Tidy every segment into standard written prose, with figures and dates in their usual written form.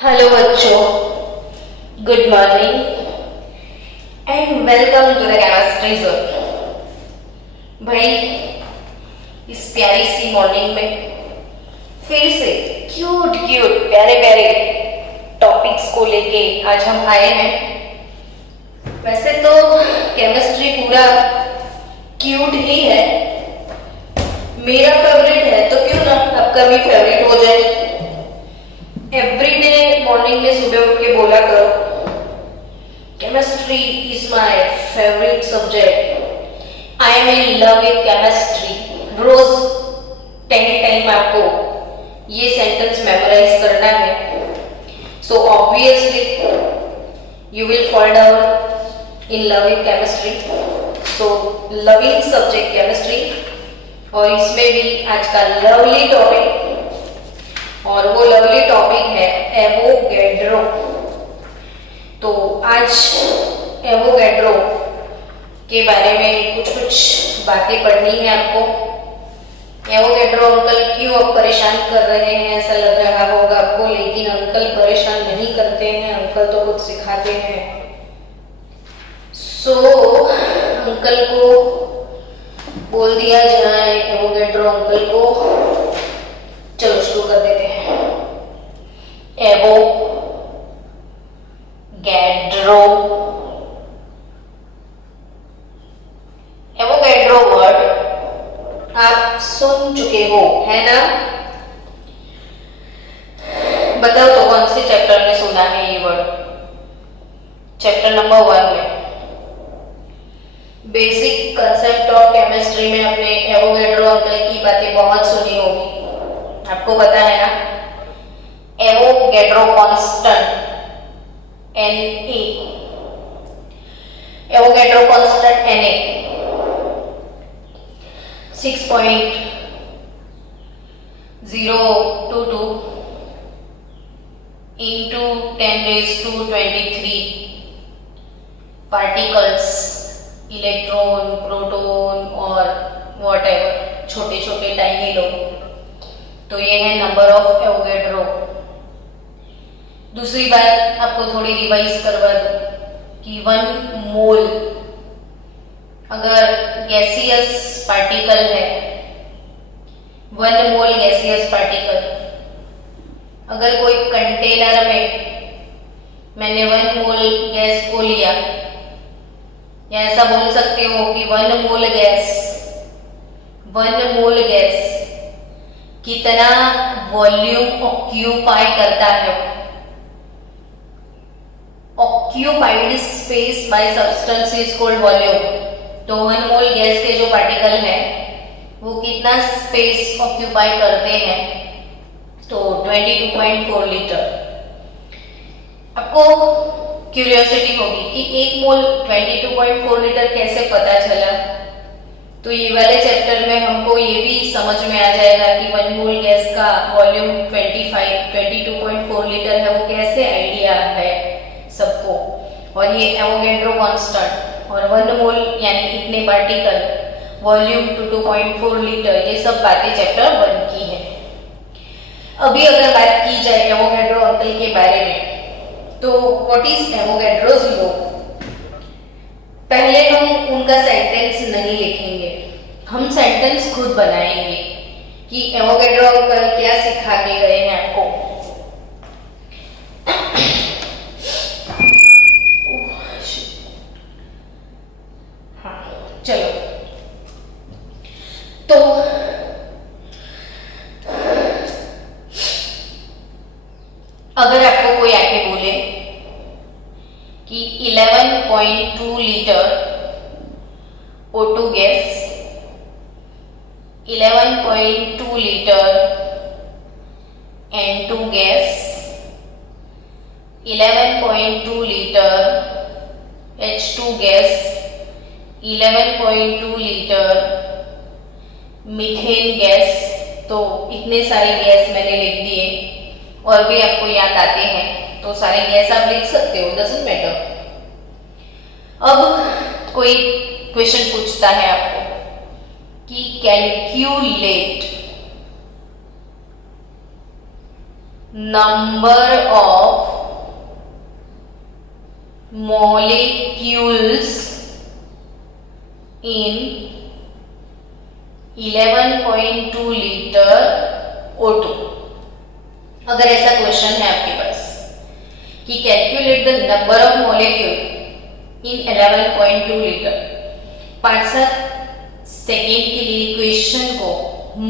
Hello बच्चों, good morning and welcome to the chemistry zone. भाई, इस प्यारी सी मॉर्निंग में फिर से क्यूट क्यूट प्यारे प्यारे टॉपिक्स को लेके आज हम आए हैं। वैसे तो केमिस्ट्री पूरा क्यूट ही है, मेरा फेवरेट है, तो क्यों ना आपका भी फेवरेट हो जाए। एवरीडे मॉर्निंग में सुबह उठ के बोला करो, chemistry is my favourite subject, I am in love with chemistry. रोज 10 टाइम आपको ये सेंटेंस मेमोराइज करना है। So obviously you will fall down in love with chemistry. So loving subject chemistry, और इसमें भी आज का लवली टॉपिक, और वो लवली टॉपिक है एवोगैड्रो। तो आज एवोगैड्रो के बारे में कुछ बातें पढ़नी है आपको। एवोगैड्रो अंकल क्यों अब परेशान कर रहे हैं ऐसा लग रहा होगा आपको, लेकिन अंकल परेशान नहीं करते हैं, अंकल तो कुछ सिखाते हैं। सो अंकल को बोल दिया जाए, एवोगैड्रो अंकल को। चलो शुरू कर देते हैं। एवोगैड्रो, एवोगैड्रो वर्ड आप सुन चुके हो, है ना? बताओ तो कौन से चैप्टर में सुना है ये वर्ड? चैप्टर नंबर 1 में। बेसिक कंसेप्ट ऑफ केमिस्ट्री में आपने एवोगैड्रो अंकल की बातें बहुत सुनी होगी, आपको पता है ना? Avogadro constant Na, Avogadro constant Na 6.022 into 10⁻23 particles, electron, proton और व्हाटएवर, छोटे छोटे टाइनी लोग। तो ये है नंबर ऑफ एवोगैड्रो। दूसरी बात आपको थोड़ी रिवाइज करवा दूं कि 1 मोल अगर गैसियस पार्टिकल है, 1 मोल गैसियस पार्टिकल, अगर कोई कंटेनर में मैंने 1 मोल गैस को लिया, या ऐसा बोल सकते हो कि 1 मोल गैस, 1 मोल गैस कितना वॉल्यूम ऑक्यूपाई करता है? Occupied space bye substance is called volume. तो 1 मोल गैस के जो पार्टिकल है वो कितना स्पेस ऑक्यूपाई करते हैं? तो 22.4 लीटर। आपको क्यूरियोसिटी होगी कि 1 मोल 22.4 लीटर कैसे पता चला? तो ये वाले चैप्टर में हमको ये भी समझ में आ जाएगा कि 1 मोल गैस का वॉल्यूम 22.4 लीटर है, वो कैसे आइडिया है सबको। और ये एवोगैड्रो कांस्टेंट और 1 मोल यानी इतने पार्टिकल, वॉल्यूम 22.4 लीटर, ये सब बातें चैप्टर 1 की है। अभी अगर बात की जाए एवोगैड्रो अंकल के बारे में, तो व्हाट इज एवोगैड्रोस लॉ? पहले हम उनका सेंटेंस नहीं लिखेंगे, हम सेंटेंस खुद बनाएंगे कि एवोगैड्रो अंकल क्या सिखा के गए हैं आपको। हाँ, चलो। तो अगर आपको कोई आके बोले कि 11.2 litre O2 gas, 11.2 litre N2 gas, 11.2 litre H2 gas, 11.2 litre methane gas, तो इतने सारे गैस मैंने लिख दिए, और भी आपको याद आते हैं तो सारे गैस आप लिख सकते हो, डजंट मैटर। अब कोई क्वेश्चन पूछता है आपको कि calculate number of molecules in 11.2 litre O2। अगर ऐसा क्वेश्चन है आपके पास कि calculate the number of molecule in 11.2 litre, 5-7 second के लिए क्वेश्चन को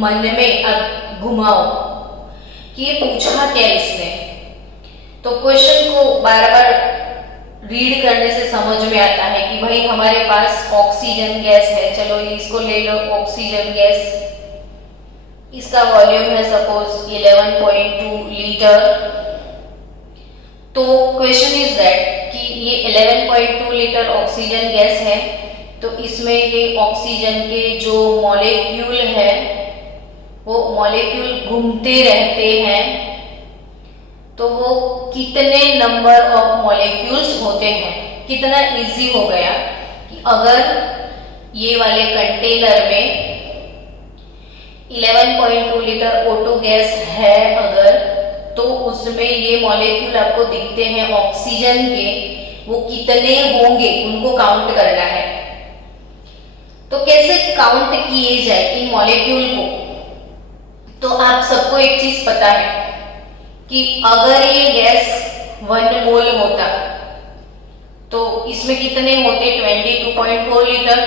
मन में अब घुमाओ कि ये पूछा क्या इसने। तो क्वेश्चन को बार बार रीड करने से समझ में आता है कि भाई हमारे पास ऑक्सीजन गैस है, चलो इसको ले लो ऑक्सीजन गैस, इसका वॉल्यूम है सपोज 11.2 लीटर। तो क्वेश्चन इज दैट कि ये 11.2 लीटर ऑक्सीजन गैस है, तो इसमें ये ऑक्सीजन के जो मॉलिक्यूल है वो मॉलिक्यूल घूमते रहते हैं, तो वो कितने नंबर ऑफ मॉलिक्यूल्स होते हैं। कितना इजी हो गया कि अगर ये वाले कंटेनर में 11.2 लीटर O2 गैस है अगर, तो उसमें ये मॉलिक्यूल आपको दिखते हैं ऑक्सीजन के, वो कितने होंगे उनको काउंट करना है। तो कैसे काउंट किए जाए इन मॉलिक्यूल को? तो आप सबको एक चीज पता है कि अगर ये गैस 1 मोल होता तो इसमें कितने होते 22.4 लीटर,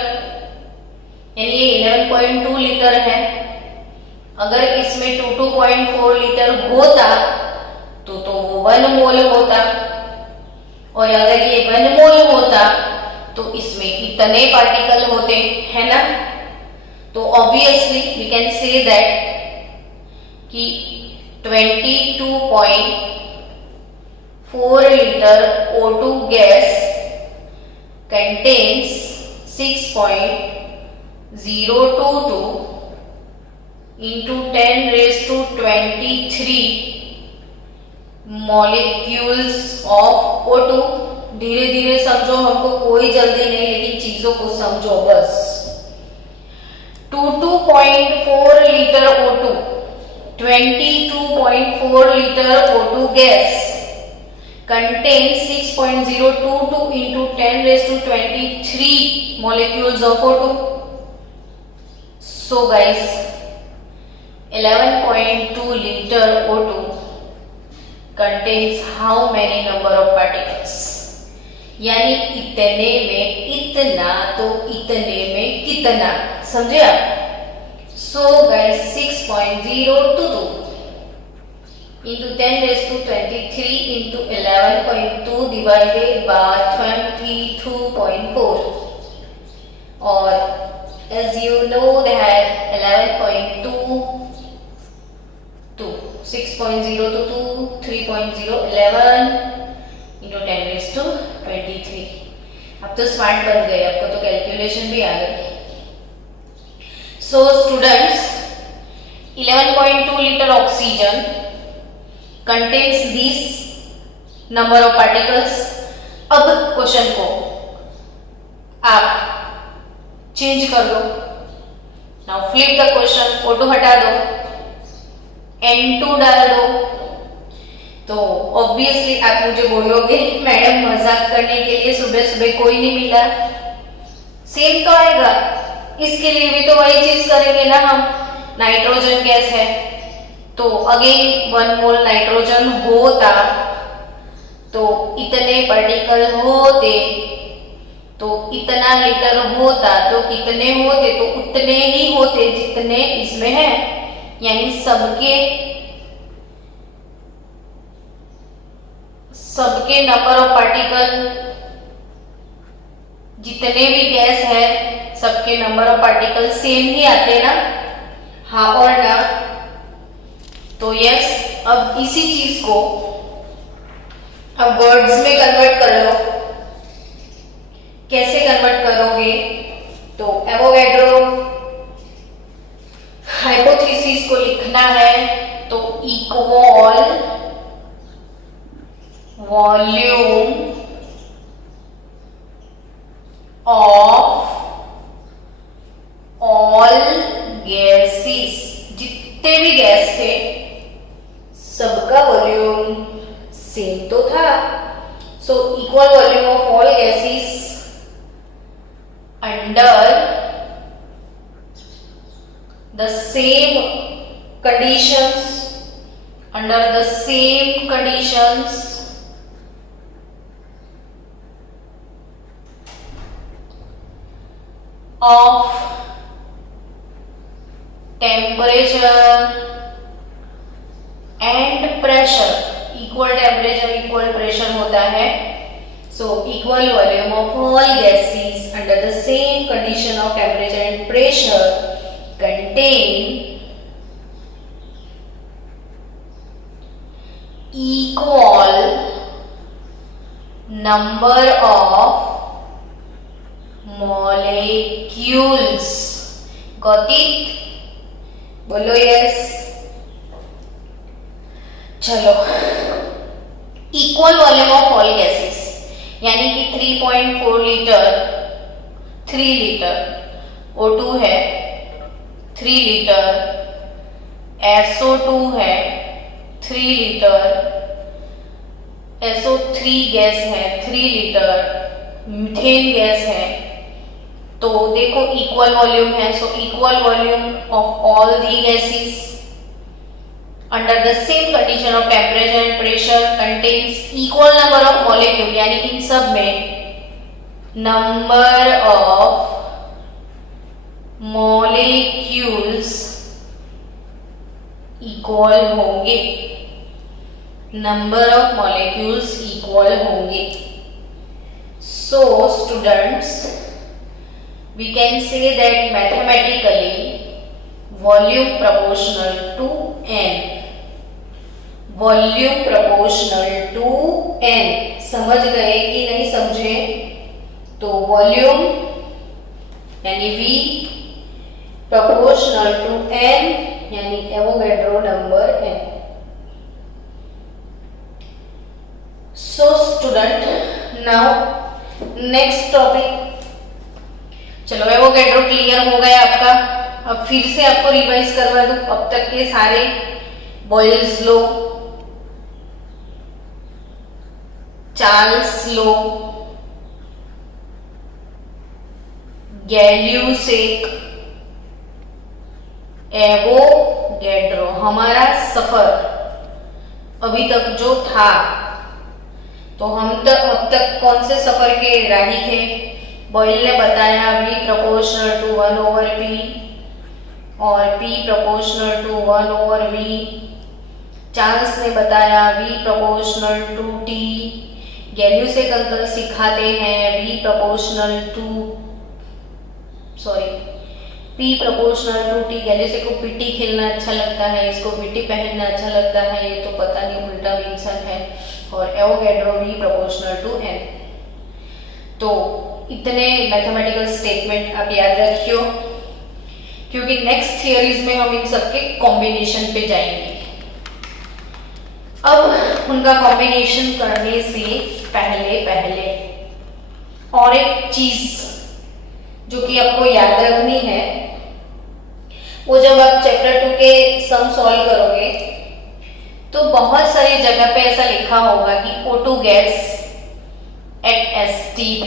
यानी ये 11.2 लीटर है। अगर इसमें 22.4 लीटर होता तो वो 1 मोल होता, और अगर ये 1 मोल होता तो इसमें इतने पार्टिकल होते, है ना। तो obviously we can say that कि 22.4 liter O2 gas contains 6.022 into 10⁻23 molecules of O2। धीरे धीरे समझो, हमको कोई जल्दी नहीं, लेकिन चीजों को समझो बस। 22.4 liter O2, 22.4 liter O2 gas contains 6.022 into 10⁻23 molecules of O2. So guys, 11.2 liter O2 contains how many number of particles? यानी इतने में इतना तो इतने में कितना, समझे आप? So guys, 6.022 into 10⁻23 into 11.2 divided by 22.4, or as you know that 11.2 to 6.022 3.011 into 10⁻23। अब तो स्मार्ट बन गए, आपको तो कैलकुलेशन भी आ गई। So students, 11.2 liter oxygen contains these number of particles। अब क्वेश्चन को आप चेंज कर दो। Now flip the question, O2 हटा दो, N2 डाल दो। तो ऑब्वियसली आप मुझे बोलोगे मैडम मजाक करने के लिए सुबह सुबह कोई नहीं मिला, सेम तो आएगा। इसके लिए भी तो वही चीज करेंगे ना हम। नाइट्रोजन गैस है तो अगेन 1 मोल नाइट्रोजन होता तो इतने पार्टिकल होते, तो इतना लीटर होता तो कितने होते, तो उतने ही होते जितने इसमें है। यानी सबके नंबर ऑफ पार्टिकल, जितने भी गैस है सबके नंबर ऑफ पार्टिकल सेम ही आते ना, हाँ और ना। तो यस, अब इसी चीज को अब वर्ड्स में कन्वर्ट कर लो। कैसे कन्वर्ट करोगे? तो एवोगैड्रो हाइपोथेसिस को लिखना है तो equal volume of all gases, जितने भी गैस थे सबका वॉल्यूम सेम तो था। So equal volume of all gases under the same conditions of temperature and pressure, equal temperature equal pressure होता है. So equal volume of all gases under the same condition of temperature and pressure contain equal number of molecules. Got it? बोलो yes. चलो, equal volume of all gases यानी कि 3.4 litre 3 litre O2 है, 3 litre SO2 है, 3 litre SO3 gas है, 3 litre methane gas है. तो देखो इक्वल वॉल्यूम है. So equal volume of all the gases under the same condition of temperature and pressure contains equal number of molecule, यानी इन सब में नंबर ऑफ मॉलिक्यूल्स इक्वल होंगे. Number of molecules equal होंगे. So students, we can say that mathematically volume proportional to n. Volume proportional to n. समझ गए कि नहीं समझे? तो वॉल्यूम यानी V प्रोपोर्शनल टू n यानी Avogadro number n. So student, now next topic. चलो एवोगैड्रो क्लियर हो गया आपका. अब फिर से आपको रिवाइज करवा दूं अब तक के सारे बॉयल्स लो, चार्ल्स लो, गैल्यूसेक, एवोगैड्रो. हमारा सफर अभी तक जो था, तो हम अब तक कौन से सफर के राही थे? बॉयल ने बताया V प्रोपोर्शनल टू 1/P और P proportional to 1/V. Charles ने बताया V proportional to T. Gay Lussac uncle सिखाते हैं P proportional to P proportional to T. Gay Lussac को पीटी खेलना अच्छा लगता है, इसको पीटी पहनना अच्छा लगता है, ये तो पता नहीं उल्टा विंसन है. और Avogadro V proportional to n. तो इतने मैथमेटिकल स्टेटमेंट आप याद रखियो, क्योंकि नेक्स्ट थियरीज में हम इन सबके कॉम्बिनेशन पे जाएंगे. अब उनका कॉम्बिनेशन करने से पहले और एक चीज जो कि आपको याद रखनी है, वो जब आप चैप्टर 2 के सम सॉल्व करोगे तो बहुत सारी जगह पे ऐसा लिखा होगा कि O2 gas at STP,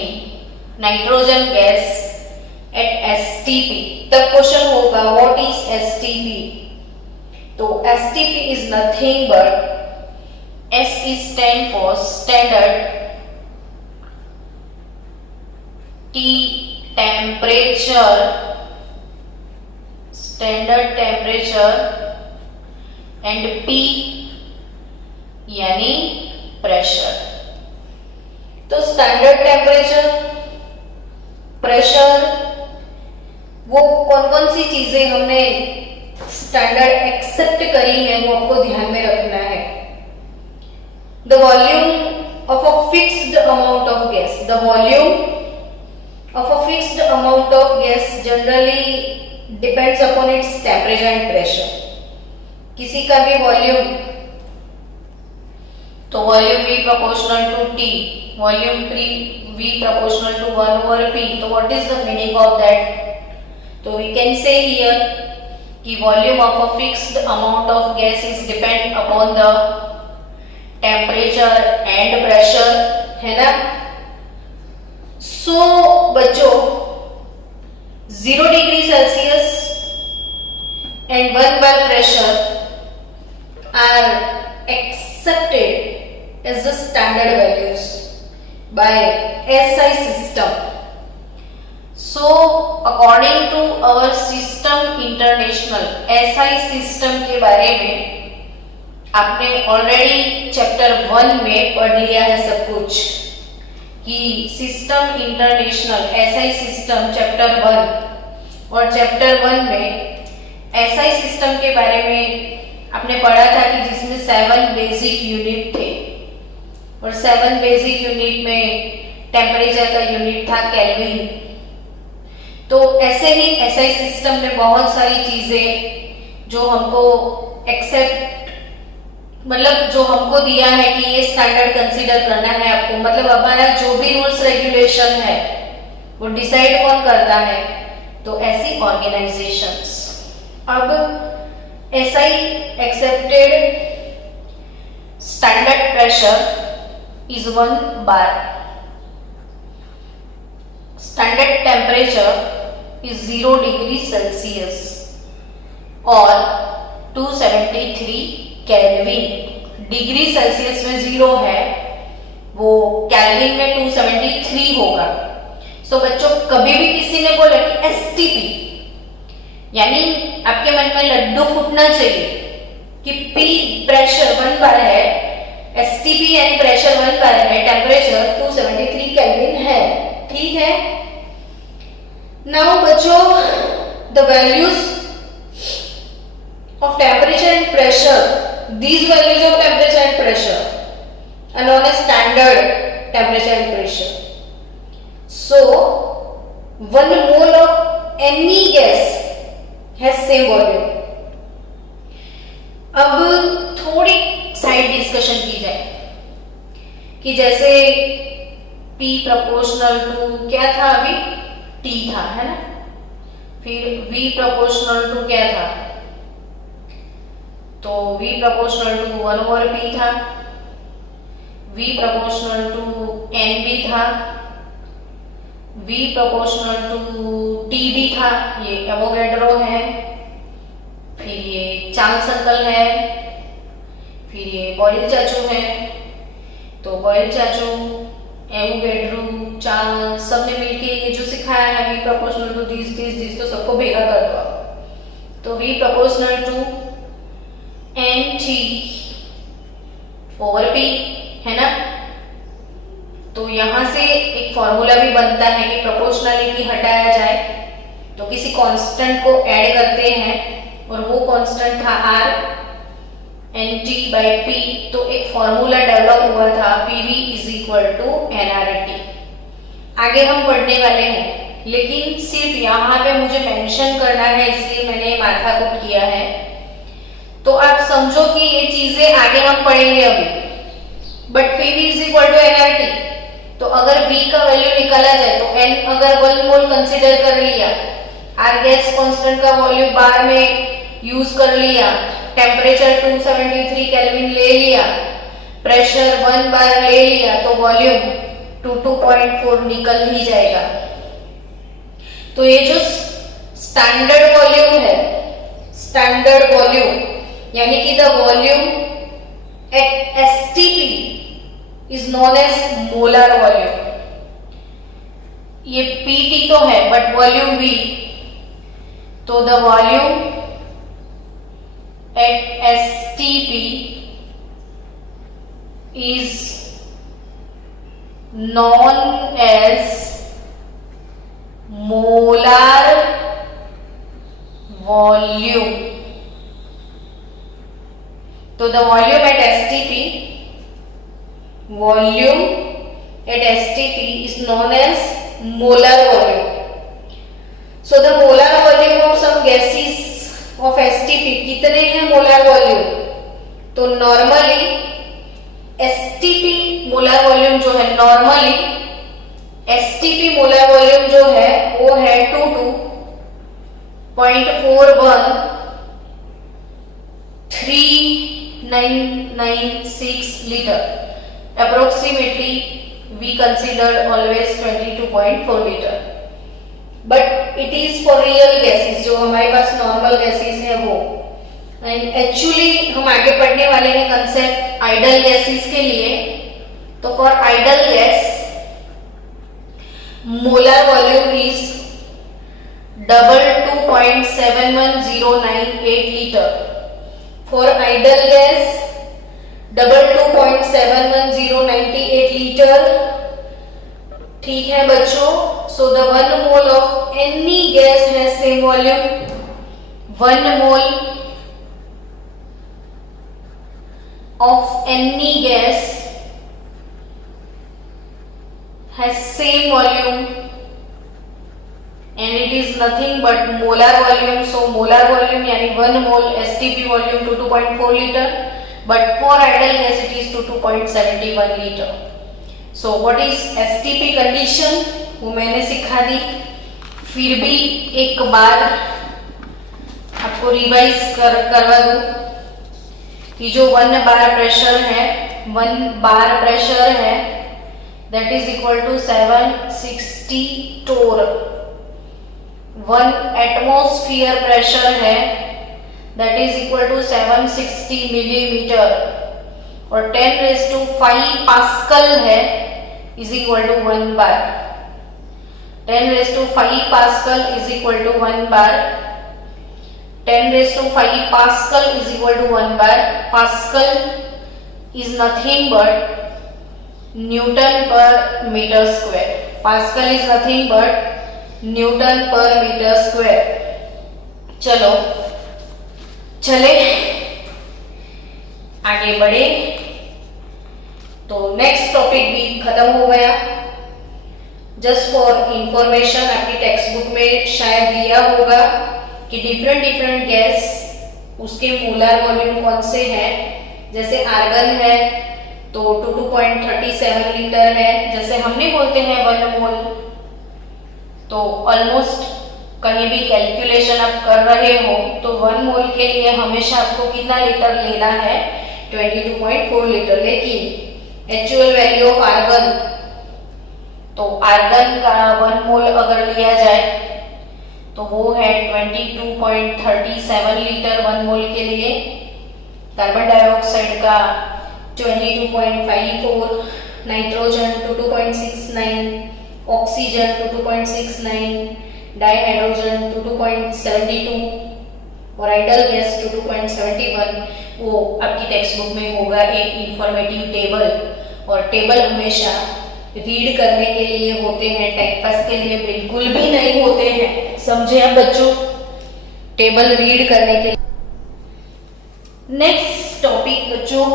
nitrogen gas at STP. तब क्वेश्चन होगा व्हाट इज STP? तो STP is nothing but S is stand for standard T temperature, and P यानी प्रेशर. तो स्टैंडर्ड टेम्परेचर, प्रेशर, वो कौन कौन सी चीजें हमने स्टैंडर्ड एक्सेप्ट करी है वो आपको ध्यान में रखना है. The volume of a fixed amount of gas. The volume of a fixed amount of gas generally depends upon its temperature and pressure. किसी का भी वॉल्यूम, तो volume V proportional to T, volume V proportional to 1/P. तो what is the meaning of that? तो we can say here कि volume of a fixed amount of gas is depend upon the temperature and pressure. है ना। सो बच्चों 0 degree Celsius and 1 bar pressure are accepted as the standard values by SI system. So according to our system international SI system के बारे में आपने already chapter 1 में पढ़ लिया है सब कुछ कि system international SI system chapter 1 और चैप्टर 1 में SI सिस्टम के बारे में आपने पढ़ा था कि जिसमें 7 बेसिक यूनिट थे और 7 बेसिक यूनिट में टेम्परेचर का यूनिट था केल्विन। तो ऐसे ही SI सिस्टम में बहुत सारी चीजें जो हमको एक्सेप्ट मतलब जो हमको दिया है कि ये स्टैंडर्ड कंसीडर करना है आपको, मतलब हमारा जो भी रूल्स रेगुलेशन है वो डिसाइड कौन करता है, तो ऐसी ऑर्गेनाइजेशंस। अब SI accepted standard pressure is 1 bar, standard temperature is 0 degree Celsius और 273 केल्विन। डिग्री सेल्सियस में 0 है, वो केल्विन में 273 होगा। सो बच्चों कभी भी किसी ने बोला कि STP, यानी आपके मन में लड्डू फूटना चाहिए कि P प्रेशर 1 bar है, STP यानी प्रेशर 1 bar है, टेम्परेचर 273 केल्विन है, ठीक है। नाउ बच्चों the values of temperature and pressure, these values of temperature and pressure are known as standard temperature and pressure. So 1 mole of any gas has same volume. अब थोड़ी side discussion की जाए कि जैसे P प्रोपोर्शनल टू क्या था, अभी T था, है ना, फिर V प्रोपोर्शनल टू क्या था, तो V प्रोपोर्शनल टू 1/P था, V प्रोपोर्शनल टू NB था, V प्रोपोर्शनल टू TB था, ये एवोगैड्रो है, फिर ये चार्ल्स सर्कल है, फिर ये बॉयल चाचू है। तो बॉयल चाचू, एवोगैड्रो, चार्ल्स सबने मिलके ये जो सिखाया है V प्रोपोर्शनल टू दिस तो सबको भेगा कर दो। तो V proportional to NT over P है ना। तो यहां से एक फॉर्मूला भी बनता है कि प्रोपोर्शनलिटी हटाया जाए तो किसी कांस्टेंट को ऐड करते हैं और वो कांस्टेंट था R NT by P। तो एक फॉर्मूला डेवलप हुआ था PV is equal to nRT। आगे हम पढ़ने वाले हैं, लेकिन सिर्फ यहाँ पे मुझे मेंशन करना है इसलिए मैंने माथा कूट किया है। तो आप समझो कि ये चीजें आगे हम पढ़ेंगे अभी, but PV is equal to nRT। तो अगर V का वैल्यू निकाला जाए तो N अगर 1 मोल कंसीडर कर लिया, R गैस कांस्टेंट का वॉल्यूम बार में यूज कर लिया, टेम्परेचर 273 केल्विन ले लिया, प्रेशर 1 bar ले लिया, तो वॉल्यूम 22.4 निकल ही जाएगा। तो ये जो स्टैंडर्ड वॉल्यूम है, स्टैंडर्ड वॉल्यूम यानी कि the volume at STP is known as molar volume. ये PT तो है बट वॉल्यूम V, तो the volume at STP is known as molar volume. तो the volume at STP, volume at STP is known as molar volume. So the molar volume of some gases of STP कितने हैं molar volume? तो normally STP molar volume जो है, normally STP molar volume जो है वो है 22.413996 litre, approximately considered always 22.4 liter. But it is for real gases, जो हमारे पास नॉर्मल गैसेस है वो. एंड एक्चुअली हम आगे पढ़ने वाले हैं कंसेप्ट आइडल गैसेस के लिए. तो for idol gas molar volume is double 2.71098 liter. For ideal gas, double 2.71098 liter. ठीक है बच्चों. So the 1 mole of any gas has same volume. 1 mole of any gas has same volume. And it is nothing but molar volume. So molar volume यानी 1 mole STP volume to 2.4 liter, but for ideal gas it is to 2.71 liter. So what is STP condition वो मैंने सिखा दी. फिर भी एक बार आपको revise करवा दूं कि जो 1 bar प्रेशर है, 1 bar प्रेशर है that is equal to 760 torr. 1 atmosphere pressure है that is equal to 760 millimeter और 10⁵ पास्कल है is equal to 1 bar. 10⁵ pascal is equal to 1 bar. 10⁵ pascal is equal to 1 bar. Pascal is nothing but Newton per meter square. Pascal is nothing but Newton पर metre square. चलो चले आगे बढ़े. तो next topic भी खत्म हो गया. जस्ट फॉर इंफॉर्मेशन आपकी टेक्स्ट बुक में शायद दिया होगा कि डिफरेंट गैस उसके मोलर वॉल्यूम कौन से हैं. जैसे आर्गन है तो 2.37 लीटर है. जैसे हमने बोलते हैं 1 मोल. तो ऑलमोस्ट कहीं भी कैलकुलेशन आप कर रहे हो तो 1 मोल के लिए हमेशा आपको कितना लीटर लेना है 22.4 लीटर. लेकिन एक्चुअल वैल्यू ऑफ आर्गन, तो आर्गन का 1 मोल अगर लिया जाए तो वो है 22.37 लीटर 1 मोल के लिए. कार्बन डाइऑक्साइड का 22.54, नाइट्रोजन 2.69, ऑक्सीजन 2.69, डाइहाइड्रोजन 2.72 और आइडल गैस 2.71. वो आपकी टेक्स्ट बुक में होगा एक इंफॉर्मेटिव टेबल. और टेबल हमेशा रीड करने के लिए होते हैं, टाइम पास के लिए बिल्कुल भी नहीं होते हैं. समझे आप बच्चों? टेबल रीड करने के लिए. नेक्स्ट टॉपिक बच्चों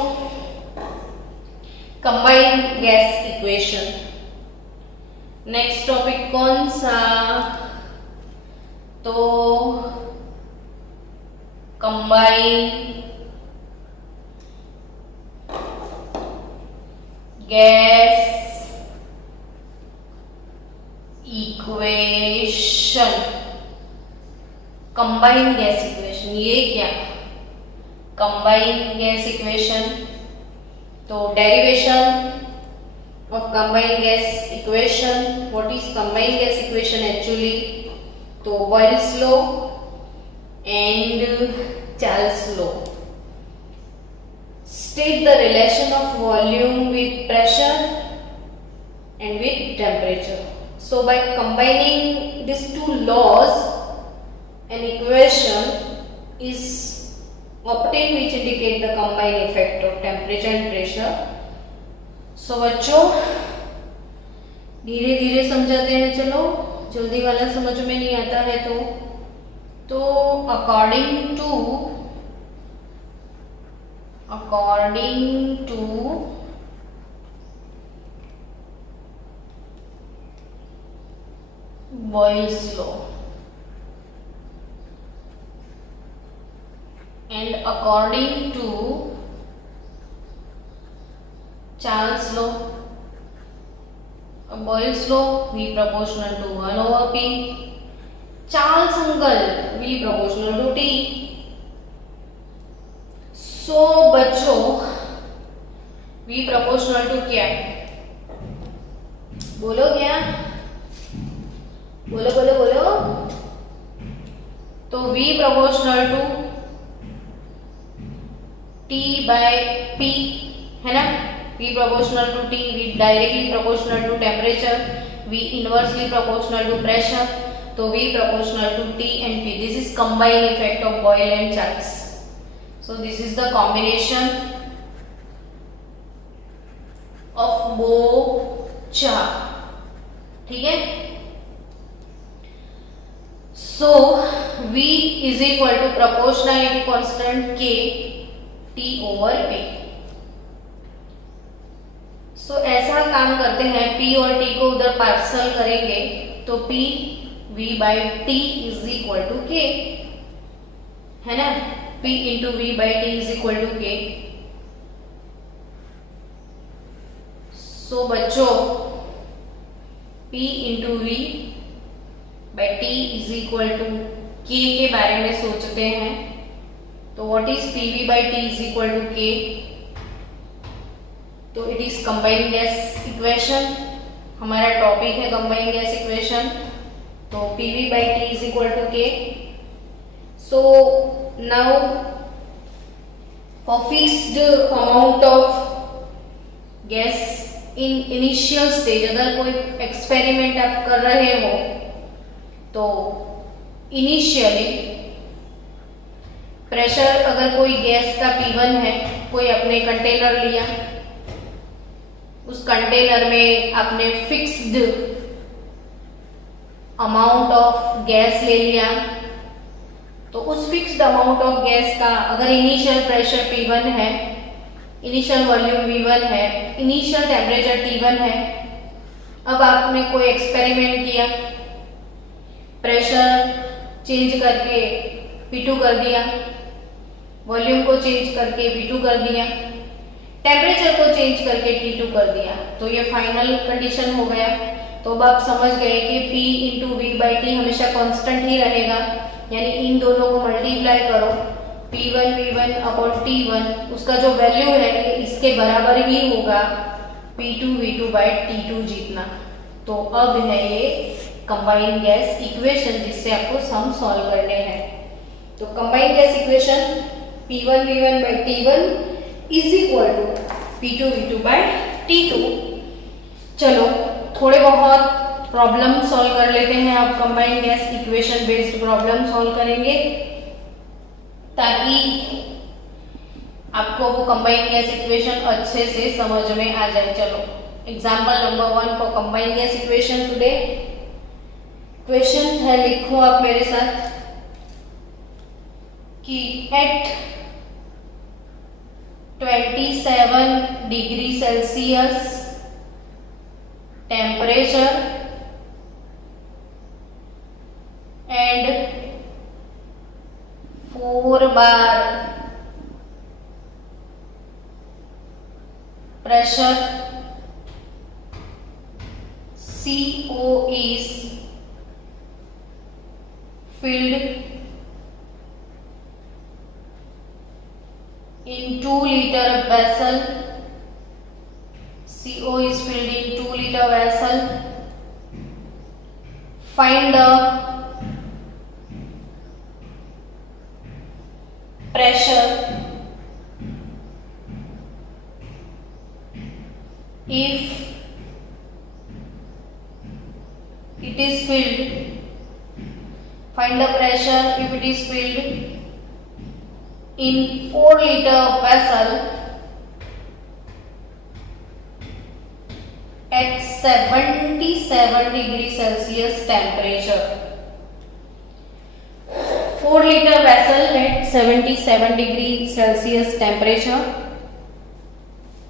combined gas equation. Next topic कौन सा? तो combined gas equation. Combined gas equation ये क्या? कंबाइंड गैस इक्वेशन तो derivation of combined gas equation. What is combined gas equation actually? तो Boyle's law and Charles law state the relation of volume with pressure and with temperature. So by combining these two laws, an equation is obtained which indicate the combined effect of temperature and pressure. सो बच्चों धीरे धीरे समझाते हैं. चलो जल्दी वाला समझ में नहीं आता है तो according to Boyle's law and according to Charles law, Boyle's law V proportional to 1/P, Charles angle V proportional to T. So बच्चों V proportional to क्या? बोलो क्या, बोलो बोलो बोलो। तो V proportional to T by P है ना। V proportional to T, V directly proportional to temperature, V inversely proportional to pressure, तो V proportional to T and P. This is combined effect of Boyle and Charles. So this is the combination of Bohr. ठीक है। So V is equal to proportionality constant K T over P. So ऐसा काम करते हैं, P और T को उधर parcel करेंगे तो P V by T is equal to K है ना। P into V by T is equal to K. So बच्चों P into V by T is equal to K के बारे में सोचते हैं। तो what is PV by T is equal to K? तो it is combined gas equation, हमारा topic है combined gas equation। तो PV by T is equal to K. So now for fixed amount of gas in initial stage, अगर कोई experiment आप कर रहे हो तो इनिशियली प्रेशर, अगर कोई गैस का P1 है, कोई अपने कंटेनर लिया, उस कंटेनर में आपने फिक्स्ड अमाउंट ऑफ गैस ले लिया, तो उस फिक्स्ड अमाउंट ऑफ गैस का अगर इनिशियल प्रेशर P1 है, इनिशियल वॉल्यूम V1 है, इनिशियल टेम्परेचर T1 है, अब आपने कोई एक्सपेरिमेंट किया, प्रेशर चेंज करके P2 कर दिया, वॉल्यूम को चेंज करके V2 कर दिया, टेम्परेचर को चेंज करके T2 कर दिया, तो ये फाइनल कंडीशन हो गया। तो अब आप समझ गए कि P into V by T हमेशा कांस्टेंट ही रहेगा, यानी इन दोनों को मल्टीप्लाई करो, P1 V1 अपॉन T1, उसका जो वैल्यू है ये इसके बराबर ही होगा P2 V2 बाई T2 जितना। तो अब है ये कंबाइंड गैस इक्वेशन जिससे आपको सम सॉल्व करने हैं। तो combined gas equation P1 V1 by T1 is equal to P2 V2 by T2। चलो थोड़े बहुत प्रॉब्लम सॉल्व कर लेते हैं। अब combined gas equation based problem solve करेंगे ताकि आपको वो कंबाइंड गैस इक्वेशन अच्छे से समझ में आ जाए। चलो example number 1 for combined gas equation today. Question है, लिखो आप मेरे साथ कि at 27 degree Celsius temperature and 4 bar pressure CO is filled in 2-liter vessel. CO is filled in 2-liter vessel. Find the pressure if it is filled. Find the pressure if it is filled in 4-liter vessel at 77 degree Celsius temperature. 4-liter vessel at 77 degree Celsius temperature.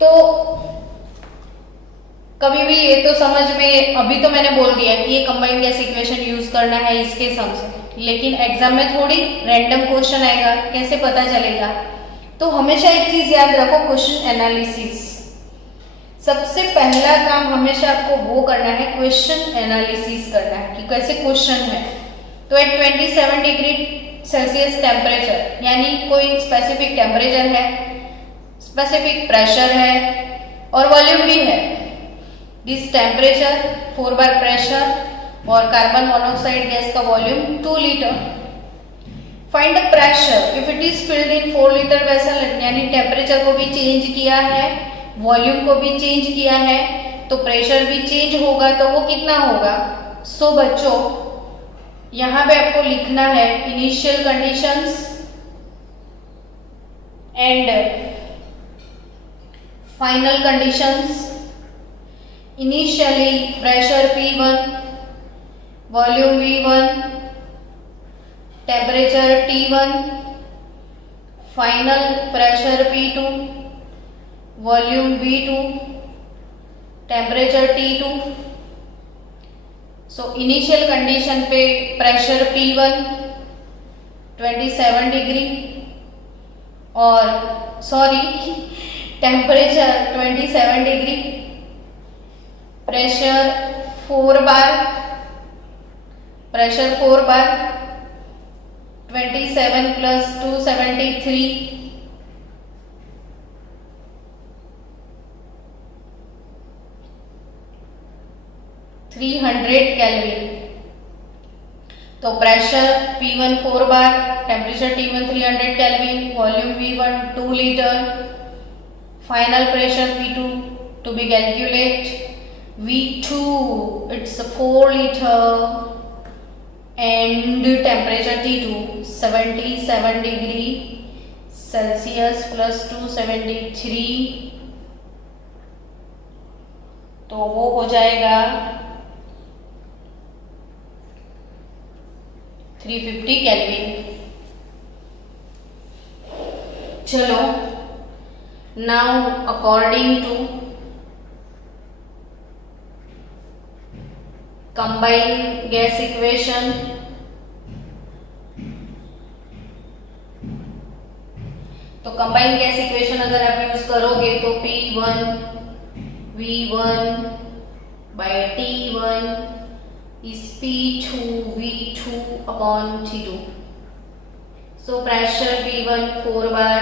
तो कभी भी ये तो समझ में, अभी तो मैंने बोल दिया कि ये कंबाइंड गैस इक्वेशन यूज करना है इसके सम से, लेकिन एग्जाम में थोड़ी रैंडम क्वेश्चन आएगा, कैसे पता चलेगा? तो हमेशा एक चीज याद रखो, क्वेश्चन एनालिसिस। सबसे पहला काम हमेशा आपको वो करना है, क्वेश्चन एनालिसिस करना है कि कैसे क्वेश्चन है। तो एट 27 डिग्री सेल्सियस टेम्परेचर, यानी कोई स्पेसिफिक टेम्परेचर है, स्पेसिफिक प्रेशर है और वॉल्यूम भी है। दिस टेम्परेचर 4 बार प्रेशर और कार्बन मोनोऑक्साइड गैस का volume 2 litre. Find the pressure if it is filled in 4 litre vessel, यानी टेम्परेचर को भी चेंज किया है, वॉल्यूम को भी चेंज किया है, तो प्रेशर भी चेंज होगा, तो वो कितना होगा। सो बच्चों यहां पे आपको लिखना है initial conditions and final conditions. Initially pressure P1, volume V1, temperature T1, final pressure P2, volume V2, temperature T2। So initial condition पे प्रेशर P1 27 डिग्री और temperature 27 degree, pressure 4 bar 27 plus 273 300 kelvin. तो pressure P1 4 bar, temperature T1 300 kelvin, volume V1 2 litre, final pressure P2 to be calculate V2 it's 4 liter and temperature T2 77 degree Celsius plus 273, तो वो हो जाएगा 350 kelvin. चलो now according to combine gas equation, तो combine gas equation अगर आप use करोगे तो P1 V1 by T1 is P2 V2 upon T2। so pressure P1 4 bar,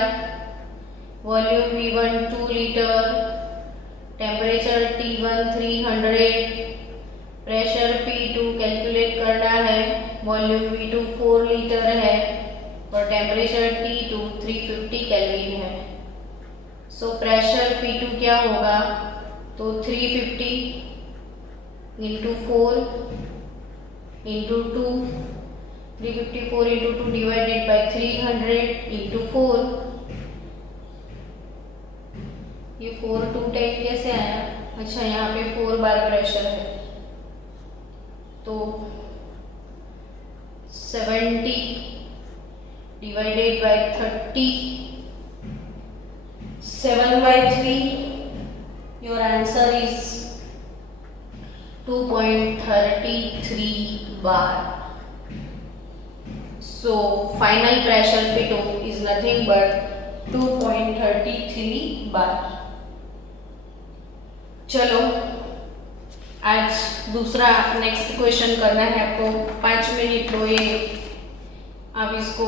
volume V1 2 litre, temperature T1 300, pressure P2 calculate करना है, volume V2 4 litre है और temperature T2 350 kelvin है। So pressure P2 क्या होगा, तो 350 into 4 into 2, 354 into 2 divided by 300 into 4। ये 4 2 type कैसे आया, अच्छा यहाँ पे 4 बार प्रेशर है, तो 70 divided by 30, 7/3, your answer is 2.33 bar. So final pressure P2 is nothing but 2.33 बार। चलो आज दूसरा नेक्स्ट क्वेश्चन करना है आपको, 5 मिनट लो, ये आप इसको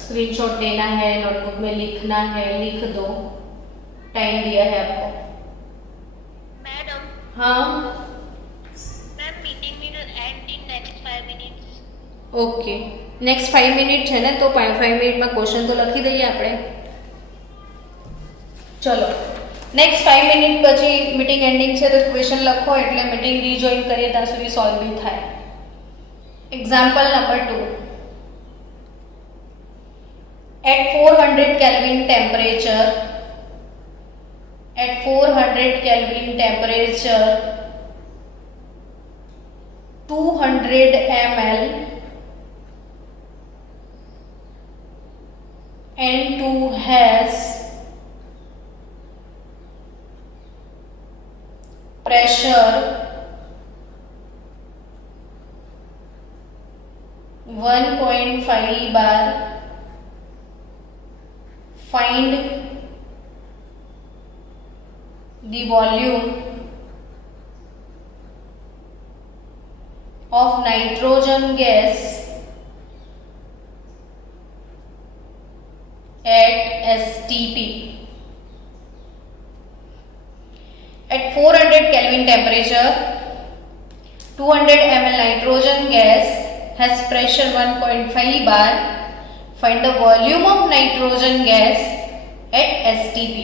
स्क्रीनशॉट लेना है, नोटबुक में लिखना है, लिख दो, टाइम दिया है आपको। मैडम, हाँ ma'am meeting will and in next 5 minutes. Okay, next 5 minute છે ને, તો 5 મિનિટમાં ક્વેશ્ચન તો લખી દઈએ આપણે। ચલો નેક્स्ट 5 મિનિટ પછી મીટિંગ એન્ડિંગ છે, તો ક્વેશ્ચન લખો એટલે મીટિંગ રીજોઈન કરીએ ત્યાં સુધી સોલ્વ બી થાય। Example number 2, at 400 Kelvin temperature, at 400 Kelvin temperature 200 ml N2 has pressure 1.5 bar, find the volume of nitrogen gas at STP। At 400 Kelvin temperature, 200 ml nitrogen gas has pressure 1.5 bar. Find the volume of nitrogen gas at STP.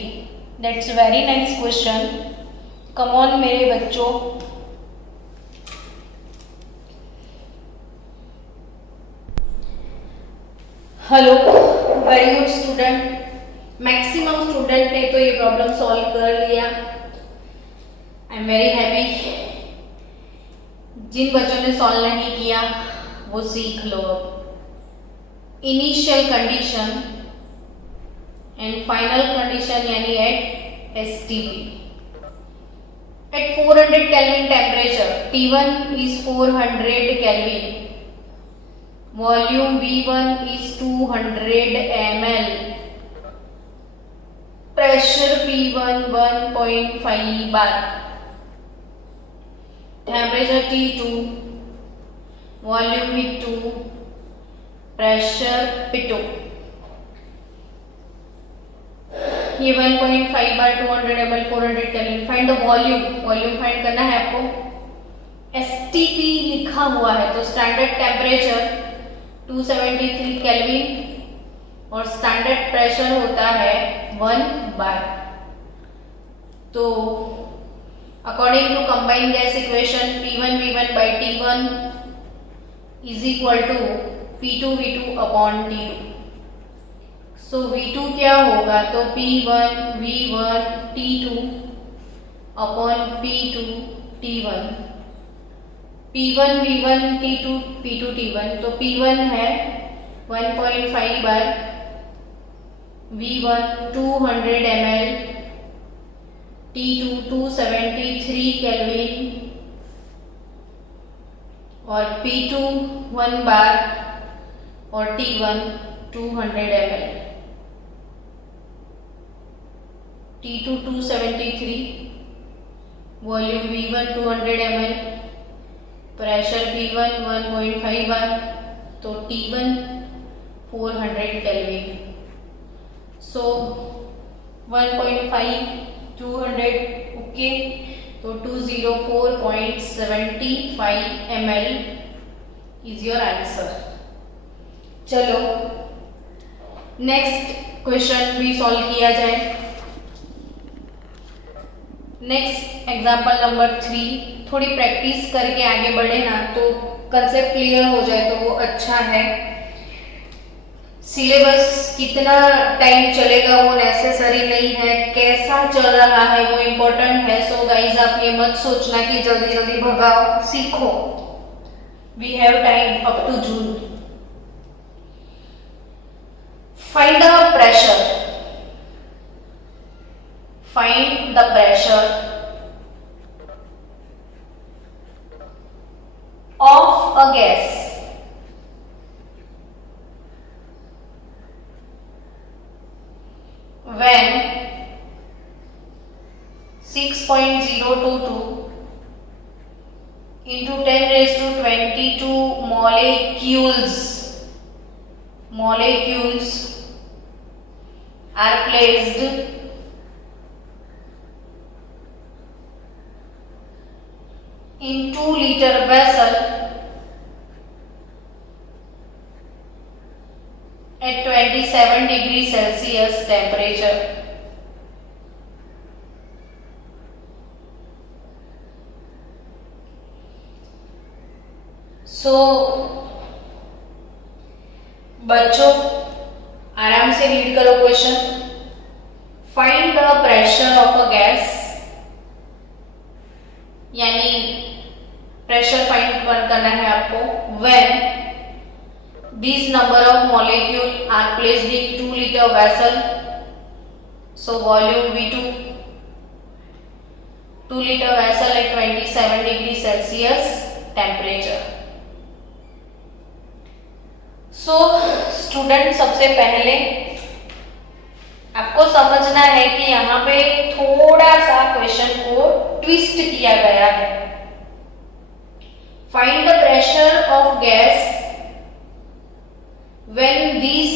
That's very nice question. Come on मेरे बच्चों. Hello, very good student. Maximum student ने तो ये problem solve कर लिया. I am very happy. जिन बच्चों ने सॉल्व नहीं किया वो सीख लो. Initial condition and final condition यानी at STP. At 400 kelvin temperature, T1 is 400 Kelvin. Volume V1 is 200 ml. Pressure P1 1.5 bar. Temperature T2. Volume V2. Pressure P2. ये 1.5 bar 200 ml 400 kelvin. Find the volume. Volume find करना है आपको. STP लिखा हुआ है तो standard temperature 273 kelvin और standard pressure होता है 1 बार. तो according to combined gas equation P1V1 by T1 is equal to P2V2 upon T2. सो V2 क्या होगा तो P1V1 T2 upon P2 T1. P1 V1 T2 P2 T1. तो P1 है 1.5 बार, V1 200 ml, T2 273 केल्विन और P2 1 बार और T1 200 ml. T2 273, volume V1 200 ml, pressure P1 1.5 बार तो T1 400 kelvin. सो 1.5 200 okay तो 204.75 ml इज योर आंसर. चलो next question भी solve किया जाए. Next example number 3. थोड़ी प्रैक्टिस करके आगे बढ़े ना तो कंसेप्ट क्लियर हो जाए तो वो अच्छा है. सिलेबस कितना टाइम चलेगा वो नेसेसरी नहीं है, कैसा चल रहा है वो इम्पोर्टेंट है. सो गाइज आप ये मत सोचना कि जल्दी जल्दी भगाओ, सीखो. We have time up to June. Find the pressure. Find the pressure of a gas when 6.022 into 10 raised to 22 molecules are placed in 2-liter vessel at 27 degrees Celsius temperature. So बच्चों आराम से रीड करो question. Find the pressure of a gas यानी pressure find करना है आपको. When these number of molecule are placed in 2-liter vessel, so volume V2 2-liter vessel at 27 degrees Celsius temperature. So student सबसे पहले आपको समझना है कि यहाँ पे थोड़ा सा क्वेश्चन को ट्विस्ट किया गया है. Find the pressure of gas when these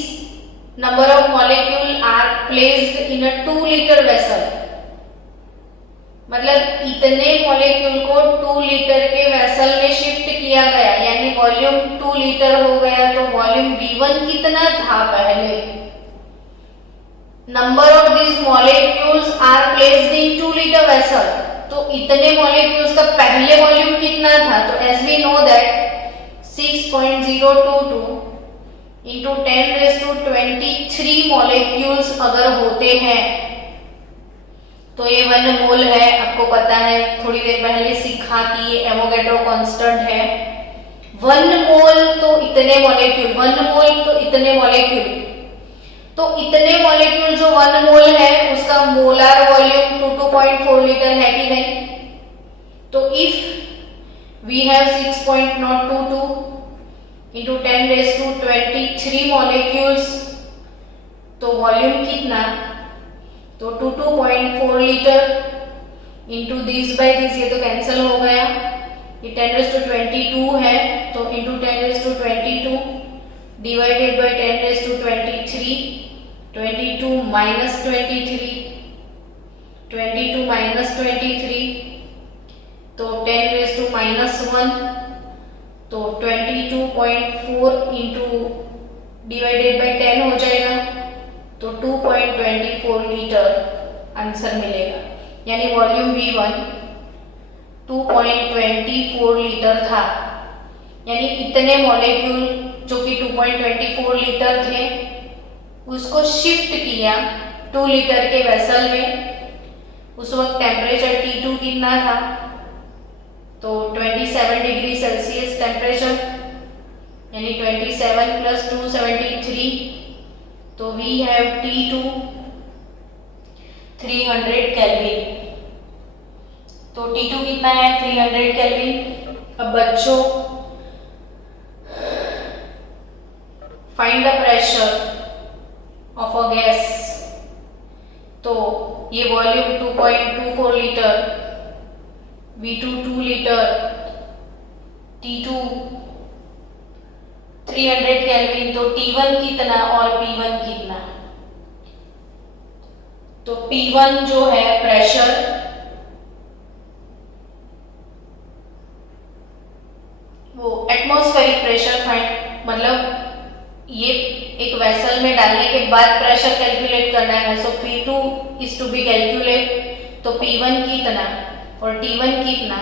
number of molecule are placed in a 2-liter vessel. मतलब इतने मॉलिक्यूल को 2 लीटर के वेसल में शिफ्ट किया गया, यानी वॉल्यूम 2 लीटर हो गया। तो वॉल्यूम V1 कितना था पहले? Number of these molecules are placed in 2 litre vessel, तो इतने मॉलिक्यूल्स का पहले वॉल्यूम कितना था? तो as we know that 6.022 into 10⁻23 molecules अगर होते हैं तो ये 1 मोल है। आपको पता है, थोड़ी देर पहले सीखा कि ये एवोगैड्रो कांस्टेंट है। 1 मोल तो इतने मॉलिक्यूल, 1 मोल तो इतने मॉलिक्यूल, तो इतने मॉलिक्यूल जो 1 मोल है उसका मोलार वॉल्यूम 2.4 लीटर है कि नहीं? तो if we have 6.022 into 10⁻23 molecules, तो वॉल्यूम कितना? तो 2.4 litre into this by this, ये तो कैंसिल हो गया। ये 10⁻22 है, तो into 10⁻22 divided by 10⁻23, 22 minus 23, 22 minus 23, तो 10⁻−1, तो 22.4 इंटू डिवाइडेड बाय 10 हो जाएगा, तो 2.24 लीटर आंसर मिलेगा। यानी वॉल्यूम V1 2.24 लीटर था। यानी इतने मॉलिक्यूल जो कि 2.24 लीटर थे उसको शिफ्ट किया 2 लीटर के वेसल में। उस वक्त टेम्परेचर T2 कितना था? तो 27 डिग्री सेल्सियस टेम्परेचर, यानी 27 प्लस 2 73, तो वी हैव T2 300 केल्विन। तो T2 कितना है? 300 केल्विन। अब बच्चों find the pressure of a gas. तो ये volume 2.24 litre, V2 2 litre, T2 300 kelvin, तो T1 कितना और P1 कितना? तो P1 जो है प्रेशर, वो एटमॉस्फेरिक प्रेशर फाइंड, मतलब ये एक वेसल में डालने के बाद प्रेशर कैलकुलेट करना है। So P2 is to be calculate. तो P1 कितना और T1 कितना?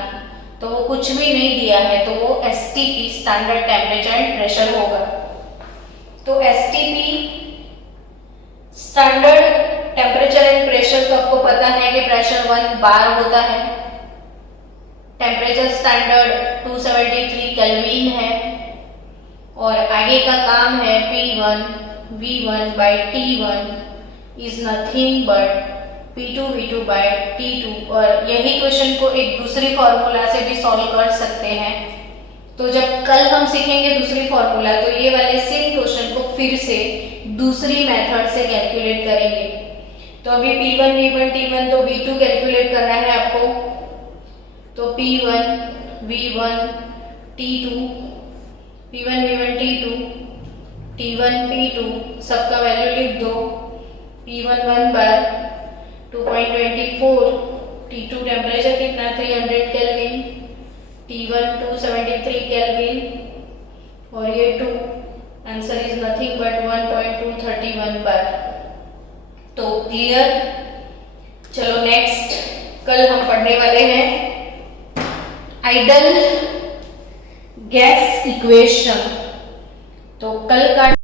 तो वो कुछ भी नहीं दिया है, तो वो STP standard temperature and pressure होगा। तो STP standard temperature and pressure, तो आपको पता है कि प्रेशर 1 बार होता है, टेम्परेचर स्टैंडर्ड 273 केल्विन है, और आगे का काम है P1 V1 by T1 is nothing but P2 V2 by T2। और यही क्वेश्चन को एक दूसरी फॉर्मूला से भी सॉल्व कर सकते हैं। तो जब कल हम सीखेंगे दूसरी फॉर्मूला, तो ये वाले सेम क्वेश्चन को फिर से दूसरी मेथड से कैलकुलेट करेंगे। तो अभी P1 V1 T1, तो V2 कैलकुलेट करना है आपको। तो P1 V1 T2, P1 V1 T2, T1 P2, सबका वैल्यू लिख दो। P1 1 बार 2.24, T2 टेम्परेचर कितना 300 केल्विन, T1 273 केल्विन, और ये 2, आंसर इज नथिंग बट 1.231 बार। तो क्लियर? चलो नेक्स्ट, कल हम पढ़ने वाले हैं आइडल गैस इक्वेशन। तो कल का